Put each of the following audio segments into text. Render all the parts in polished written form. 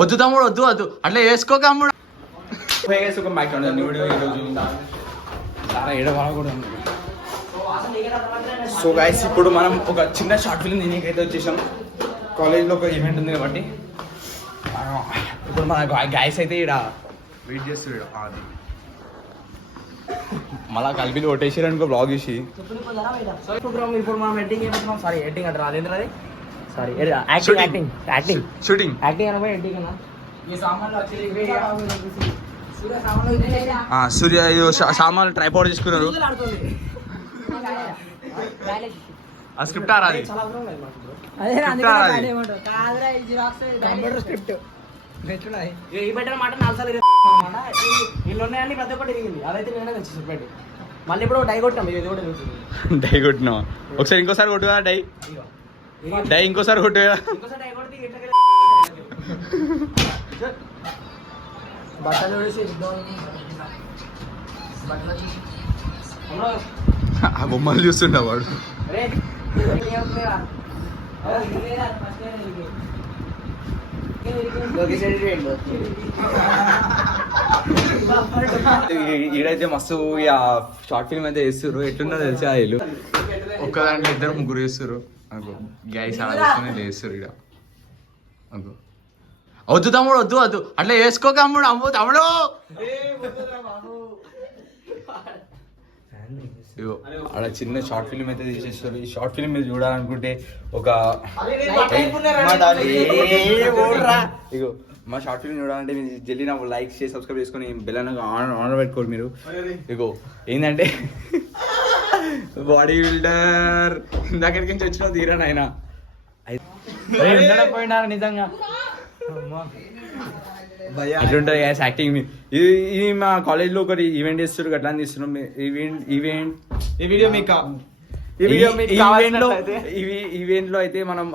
వద్దు తమ్ముడు వద్దు వద్దు అట్లా వేసుకోక అమ్ముడు. సో గైస్ ఇప్పుడు మనం ఒక చిన్న షార్ట్ ఫిల్మ్ దీనికైతే వచ్చేసాం. కాలేజ్లో ఒక ఈవెంట్ ఉంది కాబట్టి ఇప్పుడు మన గైస్ అయితే ఇక్కడ వెయిట్ చేస్తున్నాడు. అది మళ్ళా కలిపి కొట్టేసారు అనుకో బ్లాగ్ చేసి. ఇప్పుడు మనం ఎడిటింగ్ ఏమంటున్నాం? సారీ ఎడిటింగ్ అంటారు అదేంటి అది? సారీ యాక్టింగ్ షూటింగ్ అనబోయి ఎడిటింగ్ అన్నా. ఈ సామాన్లు సూర్య సామాన్లు ట్రైపాడ్ తీసుకున్నారు. ఆ స్క్రిప్ట్ ఆరా అది స్క్రిప్ట్ ఈ పెట్టిన మాట 4 సార్లు వీళ్ళు ఉన్నాయని ప్రతి ఒక్కటి తిరిగింది. అదైతే నేనే తెచ్చి చెప్పండి. మళ్ళీ ఇప్పుడు డై కొట్టాం. ఇది కూడా డై కొట్టినావా? ఒకసారి ఇంకోసారి కొట్టుగా డై డై ఇంకోసారి కొట్టుగా. ఇంకోసారి డై కొడితే బట్టలు ఆ బొమ్మలు చూస్తుండే వాడు. ఈడైతే మస్తు షార్ట్ ఫిల్మ్ అయితే చేస్తుర్రు. ఎట్లున్నా తెలిసి వీళ్ళు ఒక్క దాంట్లో 2-3 చేస్తుర్రు అనుకో. గ్యాస్ ఆలోచన చేస్తుర్రు ఇక అనుకో. వద్దు తమ్ముడు వద్దు వద్దు అట్లా వేసుకోక అమ్ముడు. అమ్ము తమ్ముడు అలా చిన్న షార్ట్ ఫిల్మ్ అయితే తీసేస్తారు. ఈ షార్ట్ ఫిల్మ్ మీరు చూడాలనుకుంటే ఒక ఇగో మా షార్ట్ ఫిల్మ్ చూడాలంటే మీరు జల్దీ నాకు లైక్ చేసి సబ్స్క్రైబ్ చేసుకొని బెల్ ఆన్ పెట్టుకోండి. మీరు ఇగో ఏంటంటే బాడీ బిల్డర్ దగ్గరికి నుంచి వచ్చిన తీరా నాయన పోయినారా నిజంగా అట్లుంటుంది గ్యాస్ యాక్టింగ్. ఇది మా కాలేజ్ లో ఒకటి ఈవెంట్ చేస్తారు. అట్లా తీస్తున్నాం ఈ ఈవెంట్ లో అయితే మనం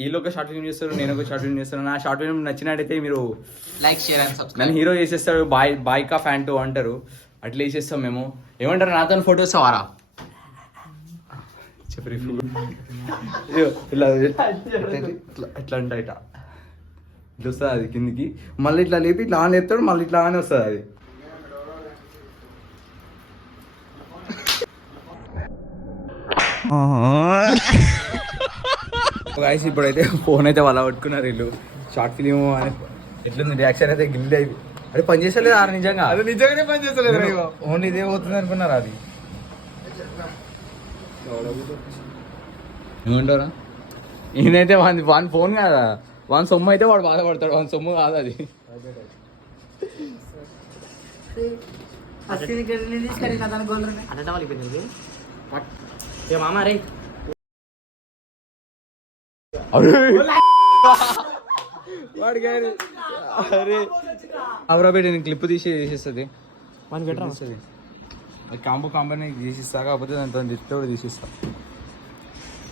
వీళ్ళు ఒక షార్ట్ ఫిల్మ్ చేస్తారు, నేను ఒక షార్ట్ ఫిల్మ్ చేస్తాను. నా షార్ట్ ఫిల్మ్ నచ్చినట్టయితే మీరు లైక్ షేర్ అండ్ సబ్స్క్రైబ్. నన్ను హీరో చేసేస్తారు. బాయ్కా ఫ్యాన్ టూ అంటారు. అట్లా వేసేస్తాం మేము. ఏమంటారు నాతో ఫోటోస్ వారా చెప్పి ఇట్లా ఎట్లా అంటే ఇట్లా వస్తుంది అది కిందికి. మళ్ళీ ఇట్లా లేపి ఇట్లా ఆన్ లేపుతాడు. మళ్ళీ ఇట్లా ఆన్ వస్తుంది అది. గాయ్స్ ఇప్పుడైతే ఫోన్ అయితే వాళ్ళ పట్టుకున్నారు వీళ్ళు. షార్ట్ ఫిలిం అని ఎట్లుంది రియాక్షన్ అయితే గిల్లి అయిపోయి. అది పని చేస్తలేదు ఆ నిజంగా. అది నిజంగానే పని చేస్తలేదు. ఓన్లీ ఇదే పోతుంది అనుకున్నారు. అది ఏమంటారా? ఈయనైతే వాని ఫోన్ కాదా, వాని సొమ్ము అయితే వాడు బాధపడతాడు. వాని సొమ్ము కాదు అది. మామ రే వాడికి అరే అవరా పెట్టి నేను క్లిప్ తీసేస్తుంది. వానికి బెటర్ వస్తుంది. కాంబోని తీసిస్తా. కాకపోతే దాంతో దిట్టు తీసిస్తా.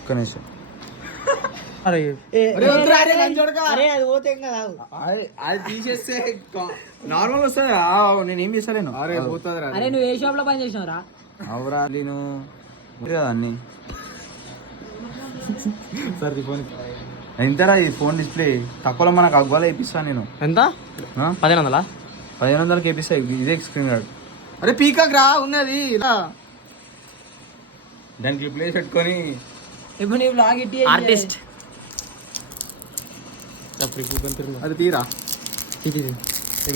ఒక్క నిమిషం. అది తీసేస్తే నార్మల్ వస్తుంది. నేను ఏం చేస్తాను. అరే నువ్వు ఏ షాప్ లో పని చేసినావురా? అవురా నేను కదా అన్ని. సార్ ఫోన్ ఎంతరా ఈ ఫోన్ డిస్ప్లే? తక్కువలో మనకు అగ్వాలో వేపిస్తాను నేను. ఎంత? 1500? 1500కి వేపిస్తా. ఇదే స్క్రీన్ గార్డ్. అరే పీకాక్ రా ఉన్నది ఇలా దానికి ప్లేస్ పెట్టుకొని ఇప్పుడు నీ బ్లాగ్ ఇట్టి ఆర్టిస్ట్ అది తీరా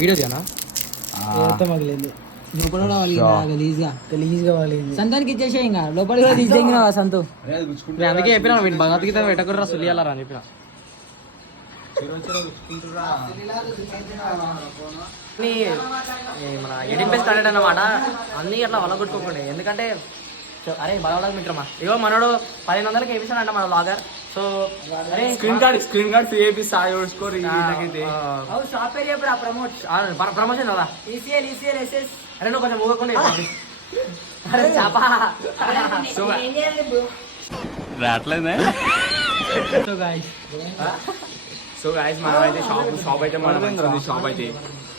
వీడియో తీయనా? మగిలింది సంతానికి ఇచ్చేసే ఇంకా లోపలికి కూడా తీసేంగినా సంతు. అందుకే చెప్పినా వీడు భగవద్గీత పెట్టకుర్రా సులియాలరా అని చెప్పిన. మన ఎడిట్ స్టార్టెడ్ అన్నమాట. అన్నీ అట్లా వల్ల కొట్టుకోకండి. ఎందుకంటే అరే బలవడానికి మిత్రమా ఇగో మనోడు 1500కి వేపిస్తాడంట మన బ్లాగర్. సో అరే స్క్రీన్ కార్డ్ ఫ్రీ వేపిస్తా. షాప్ పేరు చెప్పరా? ప్రమోషన్ కదా. ECL SS. అరే నువ్వు కొంచెం ఊగకుండా అరే చాపా రావట్లేదే. సో గాయ్స్ మనం అయితే షాప్ అయితే మనం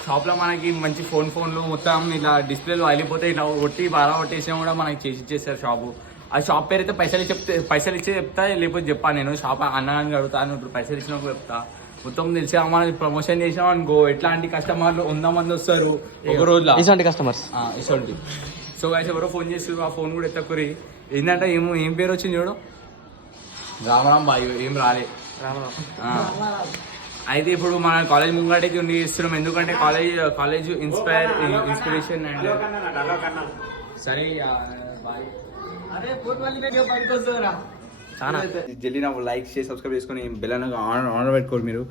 షాప్ లో మనకి మంచి ఫోన్లు మొత్తం ఇలా డిస్ప్లేలో వెళ్ళిపోతే ఇలా బాగా కొట్టేసినా కూడా మనకి చేసి ఇచ్చేస్తారు షాపు. ఆ షాప్ పేరు అయితే పైసలు ఇచ్చి చెప్తా, లేకపోతే చెప్పా నేను. షాప్ అన్నగానికి అడుగుతాను. ఇప్పుడు పైసలు ఇచ్చినప్పుడు చెప్తా. మొత్తం తెలిసి మనం ప్రమోషన్ చేసాం అనుకో ఎట్లాంటి కస్టమర్లు 100 మంది వస్తారు ఒక రోజులో ఇటువంటి కస్టమర్స్ ఇటువంటి. సో గైస్ ఎవరో ఫోన్ చేస్తారు, ఆ ఫోన్ కూడా ఎత్తకురి. ఏంటంటే ఏం పేరు వచ్చింది చూడు, రామరామ్ బాయ్, ఏం రాలే. అయితే ఇప్పుడు మన కాలేజ్ ముంగటికి ఉండి ఇస్తున్నాం, ఎందుకంటే కాలేజ్ ఇన్స్పిరేషన్ అండ్ సరే బాయ్. చాలా జల్దీ నాకు లైక్ చేసి సబ్స్క్రైబ్ చేసుకొని బెల్ ఆన్ పెట్టుకోండి మీరు.